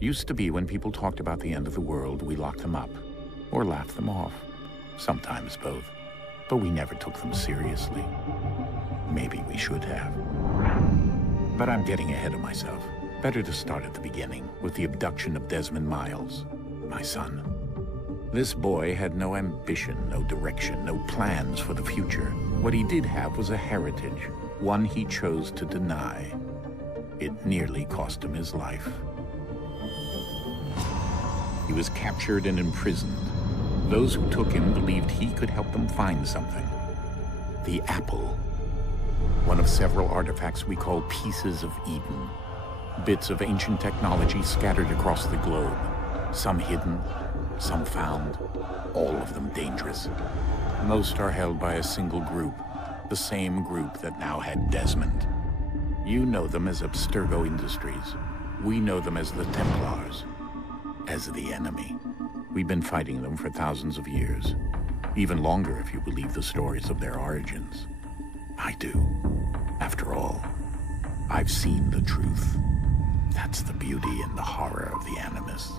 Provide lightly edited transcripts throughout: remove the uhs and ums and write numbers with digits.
Used to be when people talked about the end of the world, we locked them up. Or laughed them off. Sometimes both. But we never took them seriously. Maybe we should have. But I'm getting ahead of myself. Better to start at the beginning, with the abduction of Desmond Miles, my son. This boy had no ambition, no direction, no plans for the future. What he did have was a heritage, one he chose to deny. It nearly cost him his life. He was captured and imprisoned. Those who took him believed he could help them find something. The apple. One of several artifacts we call pieces of Eden. Bits of ancient technology scattered across the globe. Some hidden, some found, all of them dangerous. Most are held by a single group, the same group that now had Desmond. You know them as Abstergo Industries. We know them as the Templars, as the enemy. We've been fighting them for thousands of years, even longer if you believe the stories of their origins. I do. After all, I've seen the truth. That's the beauty and the horror of the Animus.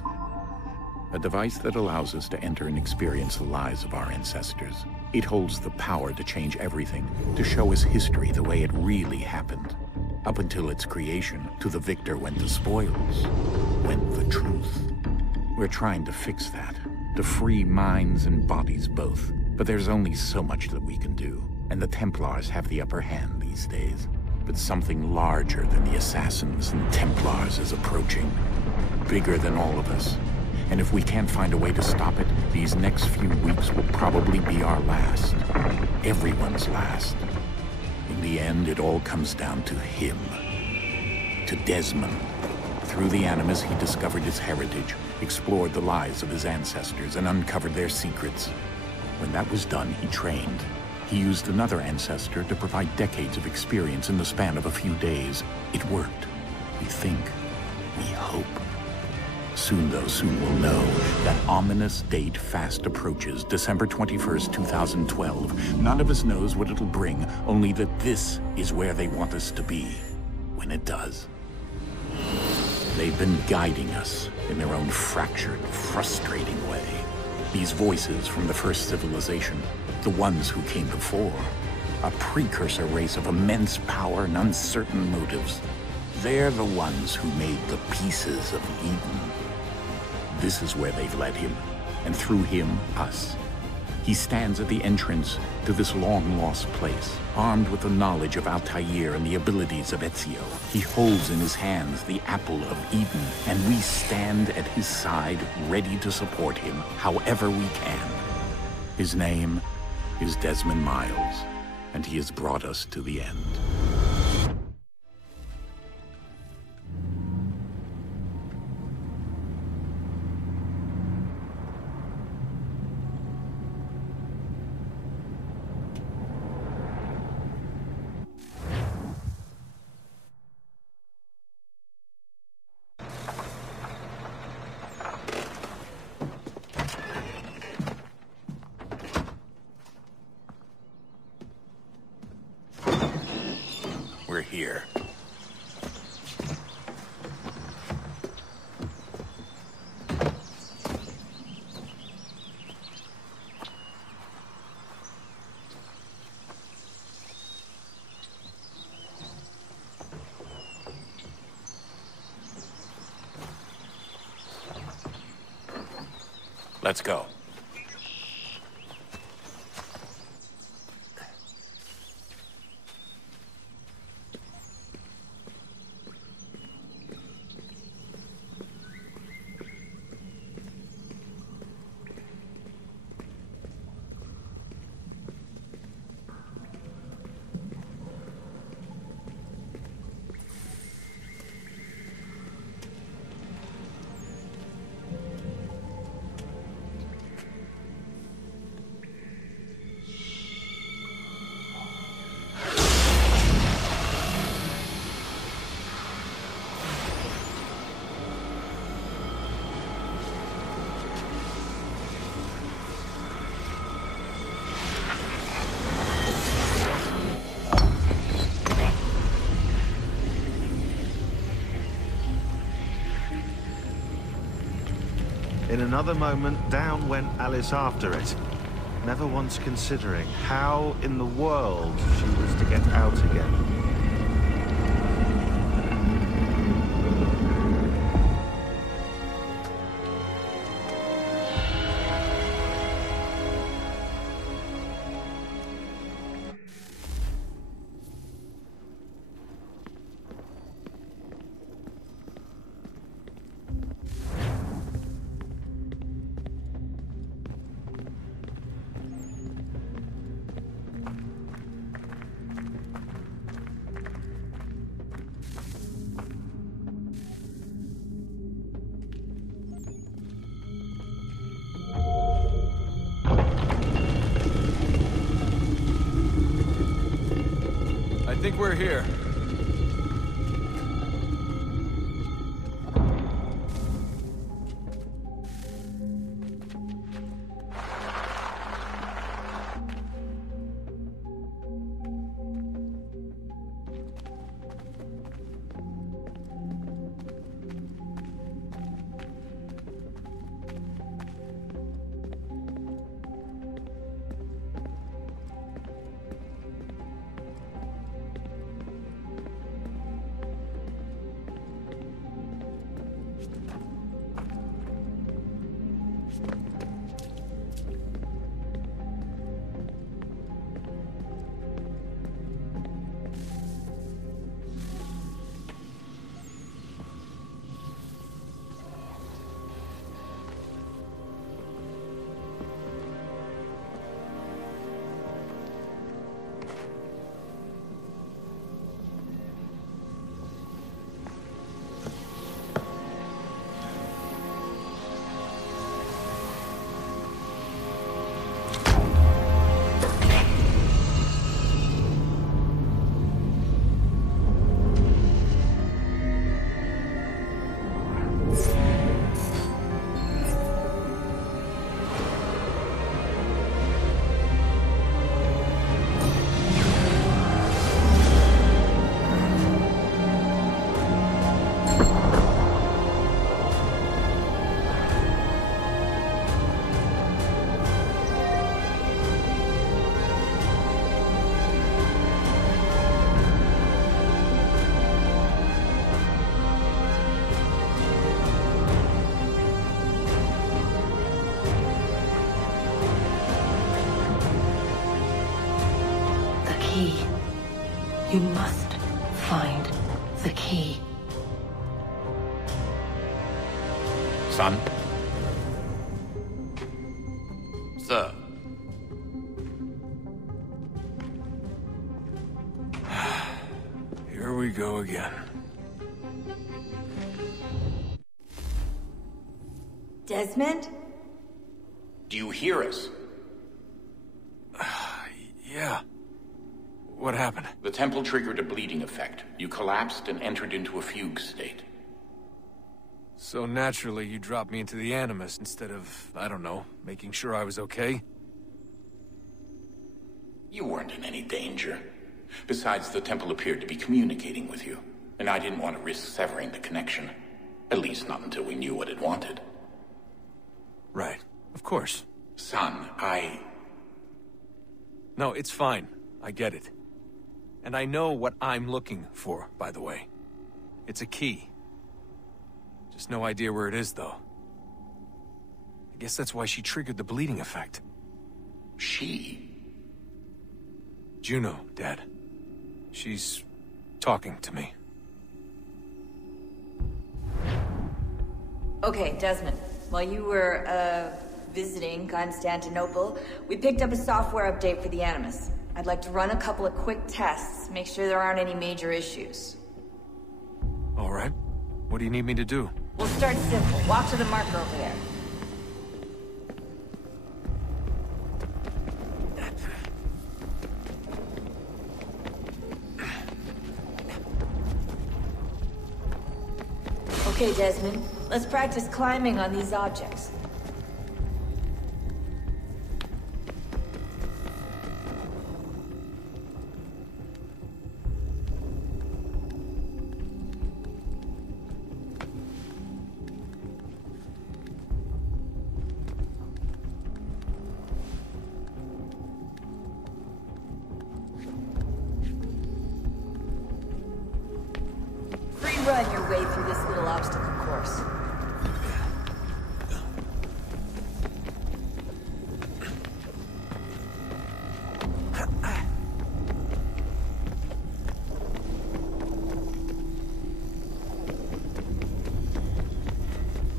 A device that allows us to enter and experience the lives of our ancestors. It holds the power to change everything, to show us history the way it really happened. Up until its creation, to the victor went the spoils, went the truth. We're trying to fix that, to free minds and bodies both. But there's only so much that we can do, and the Templars have the upper hand these days. But something larger than the Assassins and Templars is approaching, bigger than all of us. And if we can't find a way to stop it, these next few weeks will probably be our last. Everyone's last. In the end, it all comes down to him. To Desmond. Through the Animus, he discovered his heritage, explored the lives of his ancestors, and uncovered their secrets. When that was done, he trained. He used another ancestor to provide decades of experience in the span of a few days. It worked. We think. We hope. Soon, though, soon we'll know. That ominous date fast approaches, December 21st, 2012. None of us knows what it'll bring, only that this is where they want us to be, when it does. They've been guiding us in their own fractured, frustrating way. These voices from the first civilization, the ones who came before, a precursor race of immense power and uncertain motives. They're the ones who made the pieces of Eden. This is where they've led him, and through him, us. He stands at the entrance to this long-lost place, armed with the knowledge of Altair and the abilities of Ezio. He holds in his hands the apple of Eden, and we stand at his side, ready to support him however we can. His name is Desmond Miles, and he has brought us to the end. We're here. Let's go. In another moment, down went Alice after it, never once considering how in the world she was to get out again. I think we're here. You must find the key. Son? Sir. Here we go again. Desmond? Do you hear us? Yeah. What happened? The temple triggered a bleeding effect. You collapsed and entered into a fugue state. So naturally, you dropped me into the Animus instead of, I don't know, making sure I was okay? You weren't in any danger. Besides, the temple appeared to be communicating with you, and I didn't want to risk severing the connection. At least not until we knew what it wanted. Right. Of course. Son, No, it's fine. I get it. And I know what I'm looking for, by the way. It's a key. Just no idea where it is, though. I guess that's why she triggered the bleeding effect. She? Juno, Dad. She's talking to me. Okay, Desmond. While you were, visiting Constantinople, we picked up a software update for the Animus. I'd like to run a couple of quick tests, make sure there aren't any major issues. All right. What do you need me to do? We'll start simple. Walk to the marker over there. Okay, Desmond. Let's practice climbing on these objects.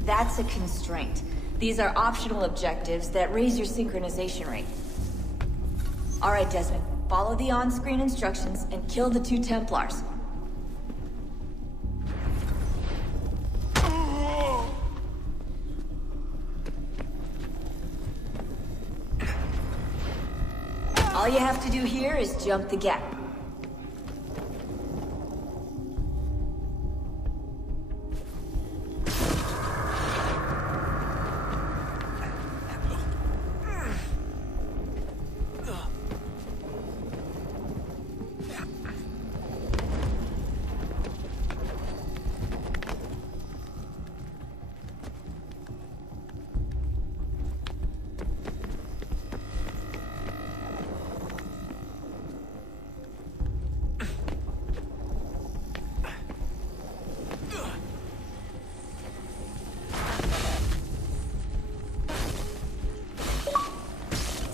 That's a constraint. These are optional objectives that raise your synchronization rate. Alright, Desmond. Follow the on-screen instructions and kill the 2 Templars. All you have to do here is jump the gap.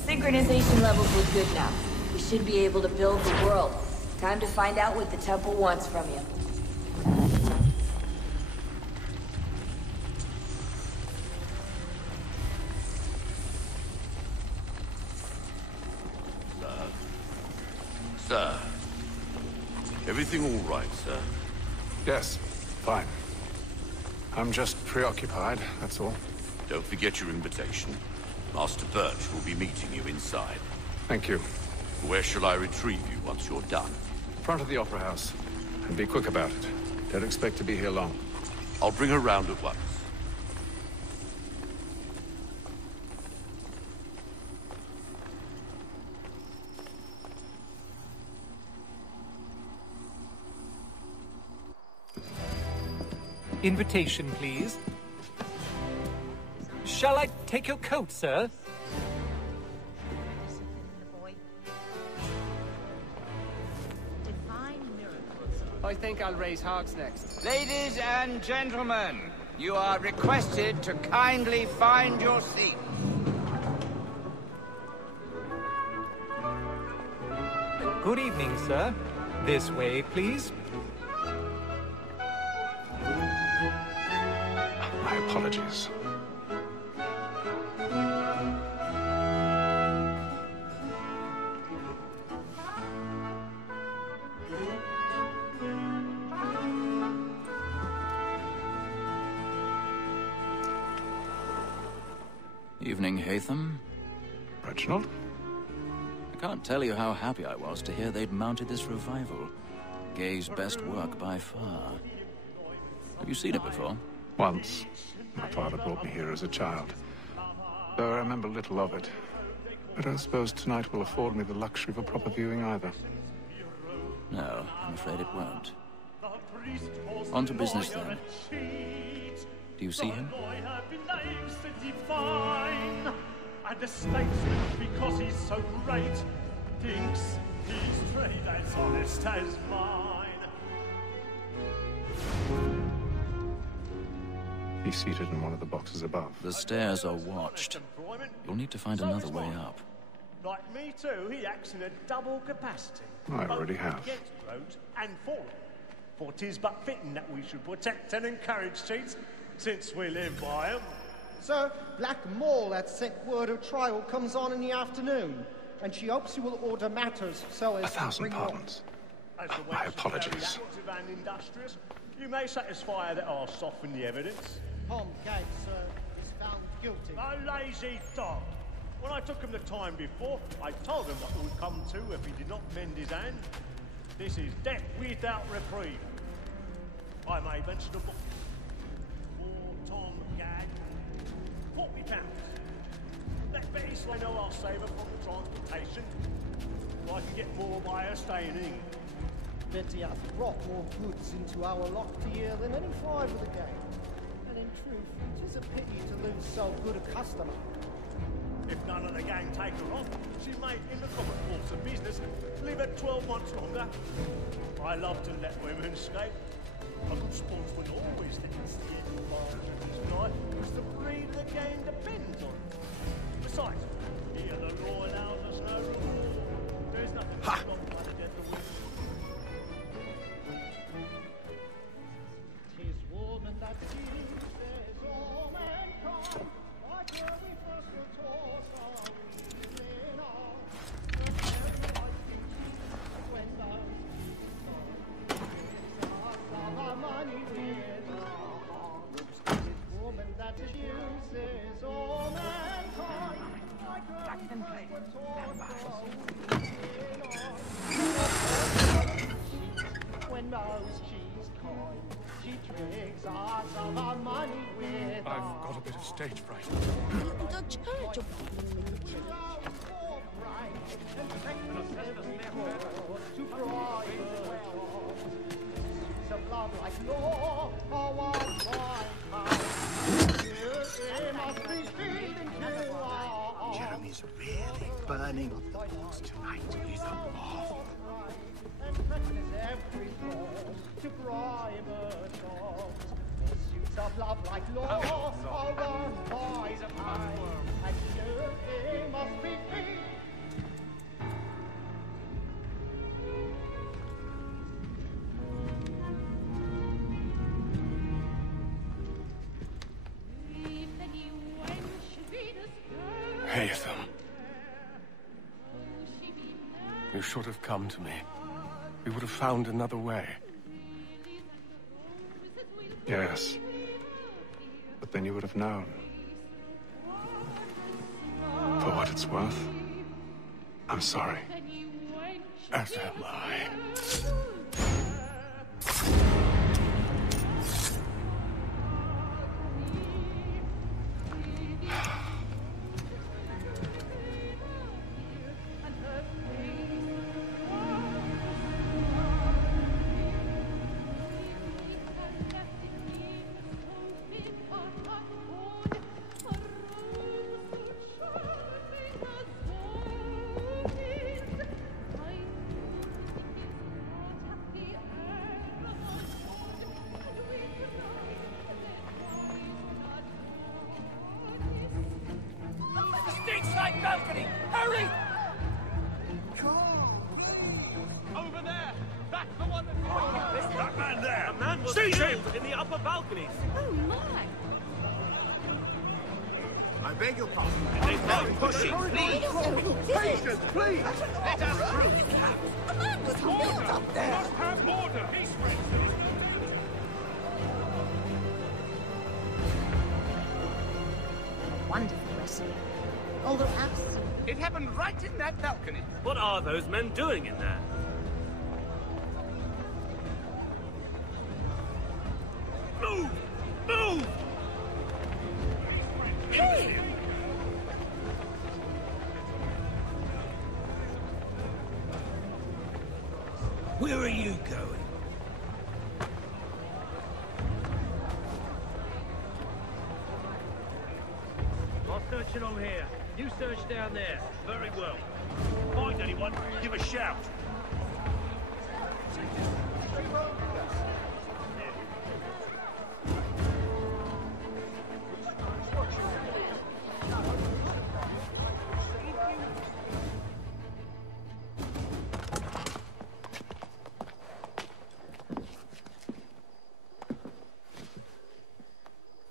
Synchronization levels look good now. We should be able to build the world. Time to find out what the temple wants from you. Sir. Everything all right, sir? Yes, fine. I'm just preoccupied, that's all. Don't forget your invitation. Master Birch will be meeting you inside. Thank you. Where shall I retrieve you once you're done? Front of the Opera House. And be quick about it. Don't expect to be here long. I'll bring her round at once. Invitation, please. Shall I take your coat, sir? I think I'll raise hogs next. Ladies and gentlemen, you are requested to kindly find your seat. Good evening, sir. This way, please. My apologies. Evening, Hatham. Reginald? I can't tell you how happy I was to hear they'd mounted this revival. Gay's best work by far. Have you seen it before? Once. My father brought me here as a child. Though I remember little of it. I don't suppose tonight will afford me the luxury of a proper viewing either. No, I'm afraid it won't. On to business then. Do you see him? And the statesman, because he's so great, thinks his trade as honest as mine. He's seated in one of the boxes above. The stairs are watched. You'll need to find another way up. Like me too, he acts in a double capacity. I already have. Against roads and fallen. For 'tis but fitting that we should protect and encourage cheats, since we live by 'em. Sir, Black Maul had sent word her trial comes on in the afternoon, and she hopes you will order matters so as 1,000 pardons. My apologies. And industrious, you may satisfy that I'll soften the evidence. Tom Gates, sir, is found guilty. A lazy dog. When I took him the time before, I told him what would come to if he did not mend his hand. This is death without reprieve. I may mention a book. For Tom Gag, £40. Let Betty Slay know I'll save her from the transportation. So I can get more by her staying in. Betty hath brought more goods into our lock here than any five of the gang. And in truth, it is a pity to lose so good a customer. If none of the gang take her on, she may, in the common course of business, live at 12 months longer. I love to let women escape. A good sportsman always thinks the advantage of his life because the breed of the game depends on it. Besides, here the law allows us no reward. There's nothing to stop one to get the win. 'Tis woman that sees there's all got a bit of stage fright. Jeremy's really burning up the boss tonight. He's a moth. To bribe a dog. Pursuits of love like law are run by time. And you must be free. Haytham. You should have come to me. We would have found another way. Yes. But then you would have known. For what it's worth, I'm sorry. As am I. Balcony! Hurry! Over there! That's the one that's... That man there! A man was Seize him! killed in the upper balcony! Oh my! I beg your pardon. No pushing, please! Patience, please! Let us through! A man was killed up there! Must have order! He's Wonderful recipe. Although perhaps... It happened right in that balcony. What are those men doing in there? Move! Move! Hey! Where are you going? I'm searching on here. You search down there. Very well. Find anyone, give a shout.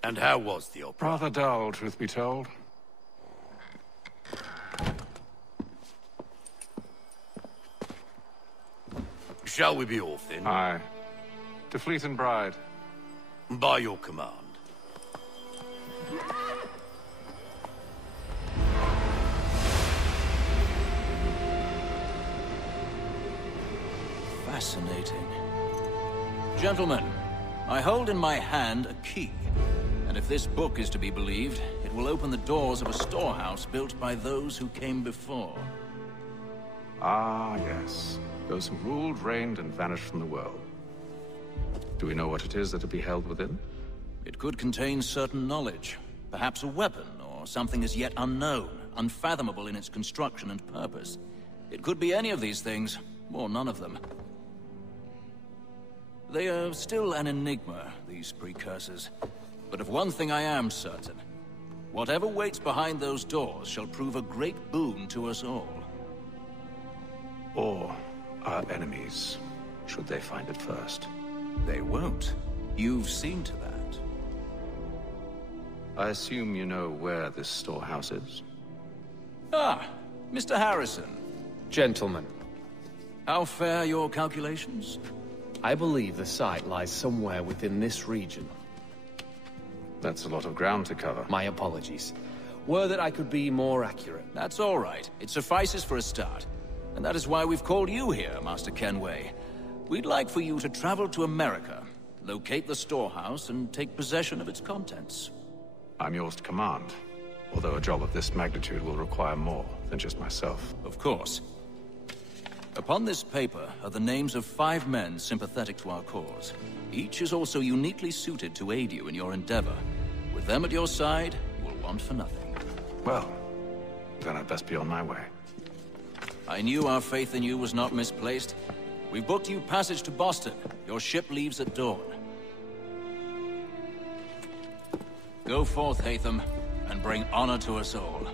And how was the opera? Rather dull, truth be told. Shall we be off then? Aye. To Fleet and Bride. By your command. Fascinating. Gentlemen, I hold in my hand a key. And if this book is to be believed, it will open the doors of a storehouse built by those who came before. Ah, yes. Those who ruled, reigned, and vanished from the world. Do we know what it is that will be held within? It could contain certain knowledge. Perhaps a weapon, or something as yet unknown, unfathomable in its construction and purpose. It could be any of these things, or none of them. They are still an enigma, these precursors. But of one thing I am certain. Whatever waits behind those doors shall prove a great boon to us all. Or our enemies, should they find it first. They won't. You've seen to that. I assume you know where this storehouse is? Ah, Mr. Harrison. Gentlemen. How fare your calculations? I believe the site lies somewhere within this region. That's a lot of ground to cover. My apologies. Were that I could be more accurate. That's all right. It suffices for a start. And that is why we've called you here, Master Kenway. We'd like for you to travel to America, locate the storehouse, and take possession of its contents. I'm yours to command. Although a job of this magnitude will require more than just myself. Of course. Upon this paper are the names of 5 men sympathetic to our cause. Each is also uniquely suited to aid you in your endeavor. With them at your side, you will want for nothing. Well, then I'd best be on my way. I knew our faith in you was not misplaced. We've booked you passage to Boston. Your ship leaves at dawn. Go forth, Hatham, and bring honor to us all.